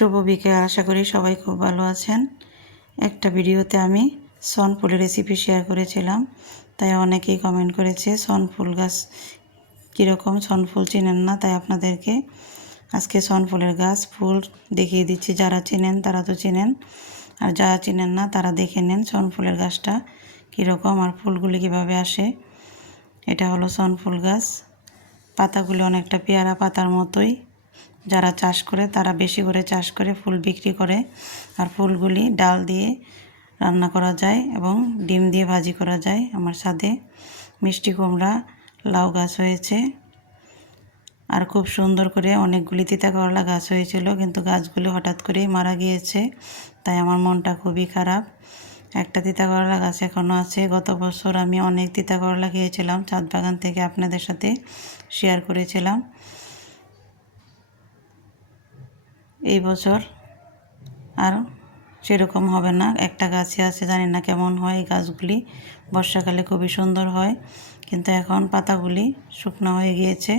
শুভ বিকেল। আশা করি সবাই খুব ভালো আছেন। একটা ভিডিওতে আমি সনফুলের রেসিপি শেয়ার করেছিলাম, তাই অনেকেই কমেন্ট করেছে সনফুল গাছ কীরকম, সনফুল চেনেন না, তাই আপনাদেরকে আজকে সনফুলের গাছ ফুল দেখিয়ে দিচ্ছি। যারা চেনেন তারা তো চেনেন, আর যারা চেনেন না তারা দেখে নেন সনফুলের গাছটা কীরকম আর ফুলগুলি কীভাবে আসে। এটা হলো সনফুল গাছ। পাতাগুলি অনেকটা পেয়ারা পাতার মতোই। যারা চাষ করে তারা বেশি করে চাষ করে ফুল বিক্রি করে, আর ফুলগুলি ডাল দিয়ে রান্না করা যায় এবং ডিম দিয়ে ভাজি করা যায়। আমার ছাদে মিষ্টি কুমড়া, লাউ গাছ হয়েছে, আর খুব সুন্দর করে অনেকগুলি তিতা করলা গাছ হয়েছিল, কিন্তু গাছগুলি হঠাৎ করেই মারা গিয়েছে, তাই আমার মনটা খুবই খারাপ। একটা তিতা করলা গাছ এখনও আছে। গত বছর আমি অনেক তিতা করলা খেয়েছিলাম, ছাদ বাগান থেকে আপনাদের সাথে শেয়ার করেছিলাম। এই বছর আর সেরকম হবে না। একটা গাছে আছে, জানি না কেমন হয়। এই গাছগুলি বর্ষাকালে খুবই সুন্দর হয়, কিন্তু এখন পাতাগুলি শুকনো হয়ে গিয়েছে।